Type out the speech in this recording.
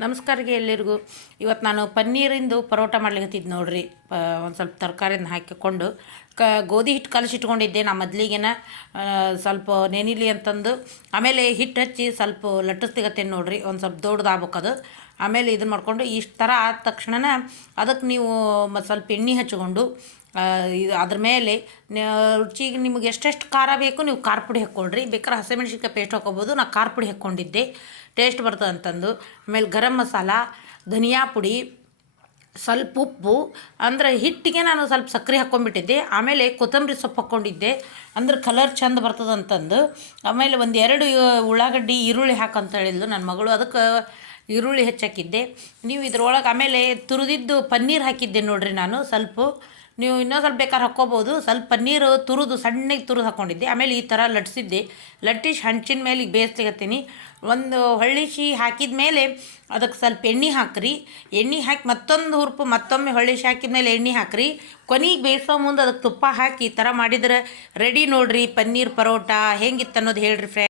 ನಮಸ್ಕಾರಗೆ ಎಲ್ಲರಿಗೂ. ಇವತ್ತು ನಾನು ಪನ್ನೀರಿಂದು ಪರೋಟ ಮಾಡ್ಲಿಕತ್ತಿದ್ದು ನೋಡ್ರಿ. ಒಂದು ಸ್ವಲ್ಪ ತರಕಾರಿನ ಹಾಕಿಕೊಂಡು, ಕ, ಗೋಧಿ ಹಿಟ್ಟು ಕಲಸಿಟ್ಕೊಂಡಿದ್ದೆ ನಾ ಮೊದಲಿಗೆನ. ಸ್ವಲ್ಪ ನೆನಿಲಿ ಅಂತಂದು, ಆಮೇಲೆ ಹಿಟ್ಟು ಹಚ್ಚಿ ಸ್ವಲ್ಪ ಲಟ್ಟಿಸ್ಲಿಕತ್ತೇನೆ ನೋಡ್ರಿ, ಒಂದು ಸ್ವಲ್ಪ ದೊಡ್ಡದಾಗ್ಬೇಕದು. ಆಮೇಲೆ ಇದನ್ನ ಮಾಡಿಕೊಂಡು ಇಷ್ಟು ಥರ ಆದ ತಕ್ಷಣ ಅದಕ್ಕೆ ನೀವು ಮತ್ತು ಸ್ವಲ್ಪ ಎಣ್ಣೆ ಹಚ್ಕೊಂಡು ಇದು ಅದ್ರ ಮೇಲೆ ರುಚಿಗೆ ನಿಮಗೆ ಎಷ್ಟೆಷ್ಟು ಖಾರ ಬೇಕು ನೀವು ಖಾರ ಪುಡಿ ಹಾಕ್ಕೊಳ್ರಿ. ಬೇಕಾದ್ರೆ ಹಸಿಮೆಣ್ಸಿನ್ಕಾಯಿ ಪೇಸ್ಟ್ ಹಾಕ್ಕೊಬೋದು, ನಾ ಖಾರ ಪುಡಿ ಹಾಕ್ಕೊಂಡಿದ್ದೆ. ಟೇಸ್ಟ್ ಬರ್ತದೆ ಅಂತಂದು ಆಮೇಲೆ ಗರಂ ಮಸಾಲ, ಧನಿಯಾ ಪುಡಿ ಸ್ವಲ್ಪ ಉಪ್ಪು, ಅಂದರೆ ಹಿಟ್ಟಿಗೆ ನಾನು ಸ್ವಲ್ಪ ಸಕ್ಕರೆ ಹಾಕ್ಕೊಂಡ್ಬಿಟ್ಟಿದ್ದೆ. ಆಮೇಲೆ ಕೊತ್ತಂಬರಿ ಸೊಪ್ಪು ಹಾಕ್ಕೊಂಡಿದ್ದೆ. ಅಂದ್ರೆ ಕಲರ್ ಚಂದ ಬರ್ತದಂತಂದು. ಆಮೇಲೆ ಒಂದು ಎರಡು ಉಳ್ಳಾಗಡ್ಡಿ, ಈರುಳ್ಳಿ ಹಾಕಂತ ಹೇಳಿದ್ಲು ನನ್ನ ಮಗಳು. ಅದಕ್ಕೆ ಈರುಳ್ಳಿ ಹೆಚ್ಚಾಕಿದ್ದೆ. ನೀವು ಇದ್ರೊಳಗೆ ಆಮೇಲೆ ತುರಿದಿದ್ದು ಪನ್ನೀರ್ ಹಾಕಿದ್ದೆ ನೋಡ್ರಿ ನಾನು ಸ್ವಲ್ಪ. ನೀವು ಇನ್ನೊಂದು ಸ್ವಲ್ಪ ಬೇಕಾದ್ರೆ ಹಾಕ್ಕೋಬೋದು. ಸ್ವಲ್ಪ ಪನ್ನೀರು ತುರಿದು, ಸಣ್ಣಗೆ ತುರಿದು ಹಾಕ್ಕೊಂಡಿದ್ದೆ ಆಮೇಲೆ ಈ ಥರ ಲಟ್ಸಿದ್ದೆ ಲಟ್ಟಿಸಿ ಹಂಚಿನ ಮೇಲೆ ಈಗ ಬೇಯಿಸ್ಲಿಕತ್ತೀನಿ. ಒಂದು ಹೊಳ್ಳಿಸಿ ಹಾಕಿದ ಮೇಲೆ ಅದಕ್ಕೆ ಸ್ವಲ್ಪ ಎಣ್ಣೆ ಹಾಕ್ರಿ. ಎಣ್ಣೆ ಹಾಕಿ ಮತ್ತೊಂದು ಹುರುಪು, ಮತ್ತೊಮ್ಮೆ ಹೊಳ್ಳಿಸಿ ಹಾಕಿದ ಮೇಲೆ ಎಣ್ಣೆ ಹಾಕ್ರಿ. ಕೊನೆಗೆ ಬೇಯಿಸೋ ಮುಂದೆ ಅದಕ್ಕೆ ತುಪ್ಪ ಹಾಕಿ ಈ ಥರ ಮಾಡಿದ್ರೆ ರೆಡಿ ನೋಡ್ರಿ ಪನ್ನೀರ್ ಪರೋಟ ಹೆಂಗಿತ್ತು ಅನ್ನೋದು ಹೇಳ್ರಿ ಫ್ರೆಂಡ್